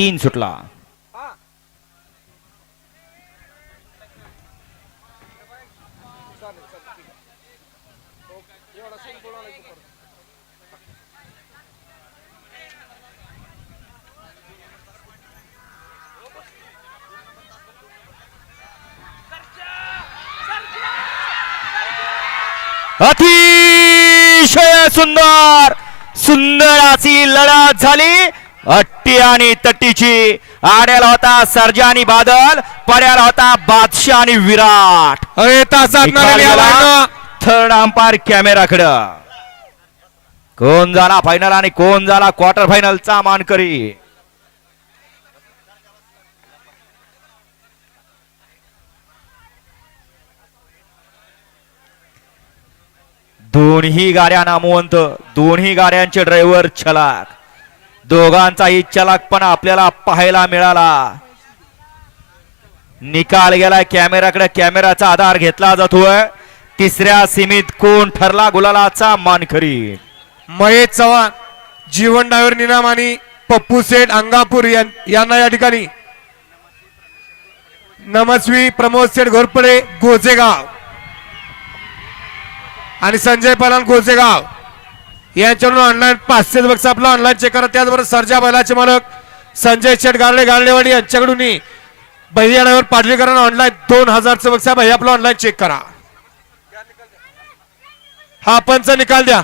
तीन सुटला. अतिशय सुंदर सुंदर अशी लढत झाली. अट्टी आणि तट्टीची आड्याला होता सर्जा आणि बादल पड्याला होता बादशाह आणि विराट. Third umpire कॅमेराकडं. कोण झाला फायनल आणि कोण झाला क्वार्टर फायनलचा मानकरी दोन्ही गाड्या नामवंत दोन्ही गाड्यांचे ड्रायव्हर छलाक दोघांचाही चलाकपणा आपल्याला पाहायला मिळाला. निकाल गेला कॅमेराकडे कॅमेराचा आधार घेतला जातोय. तिसऱ्या सीमित कोण ठरला गुलालाचा मानकरी महेश चव्हाण जीवन डायव्हर निनाम आणि पप्पू सेठ अंगापूर यांना या ठिकाणी. नमस्वी प्रमोद सेठ घोरपडे गोजेगाव. आणि संजय पलान गोजेगाव. यांच्याकडून ऑनलाईन पाचशे बक्स आपला ऑनलाईन चेक करा. त्याचबरोबर सर्जा बैलाचे मालक संजय शेठ गार्डे गार्डेवाडी यांच्याकडून भैया ड्रायव्हर पाडलीकरण ऑनलाईन दोन हजारचं बक्सा भैया आपला ऑनलाईन चेक करा. हा पंच निकाल द्या.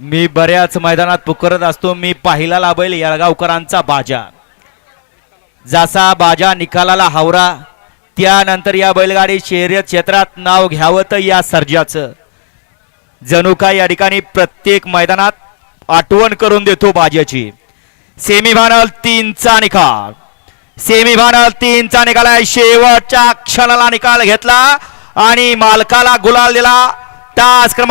मी बऱ्याच मैदानात पुकारत असतो मी पाहिला लाभेल यळगावकरांचा बाजा. जसा बाजा निकालाला हावरा त्यानंतर या बैलगाडी शहरी क्षेत्रात नाव घ्यावं तर या सर्जाचं. जणू काय या ठिकाणी प्रत्येक मैदानात आठवण करून देतो बाजीची सेमी फायनल तीनचा निकाल. सेमीफायनल तीनचा निकाल आहे. शेवटच्या क्षणाला निकाल घेतला आणि मालकाला गुलाल दिला. तास क्रमांक